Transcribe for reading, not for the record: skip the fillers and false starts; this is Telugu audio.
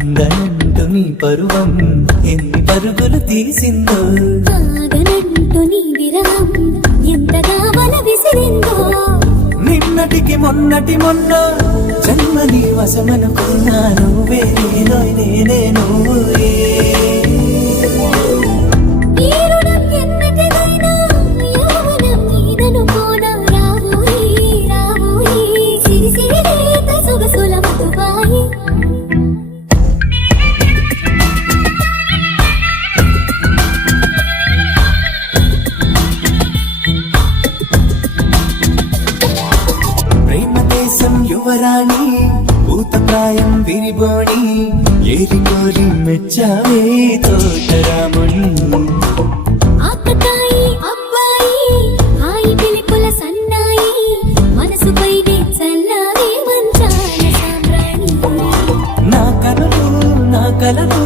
అందనంటూ నీ పరువం ఎన్ని పరుగులు తీసిందో, ఆగనంటూ నీ విరహం ఎంతగా వల విసిరిందో. నిన్నటికి మొన్నటి మొన్న జన్మని వశమనుకున్నా నువ్వే నేనో నేనే నువ్వే. ఈ రుణం ఎన్నటిదైనా యవ్వనం నీదనుకోనా. రావోయి రావోయి సిరి సిరి లేత సొగసుల మధుబాయి. ప్రేమ దేశం యువరాణి భూతప్రాయం విరిబోణి ఏరి కోరి మెచ్చావే తోటరాముని. ఆకతాయి అబ్బాయి హాయి పిలుపుల సన్నాయి మనసుపై చల్లారే మంచాల సామ్రాణి. నా కలలు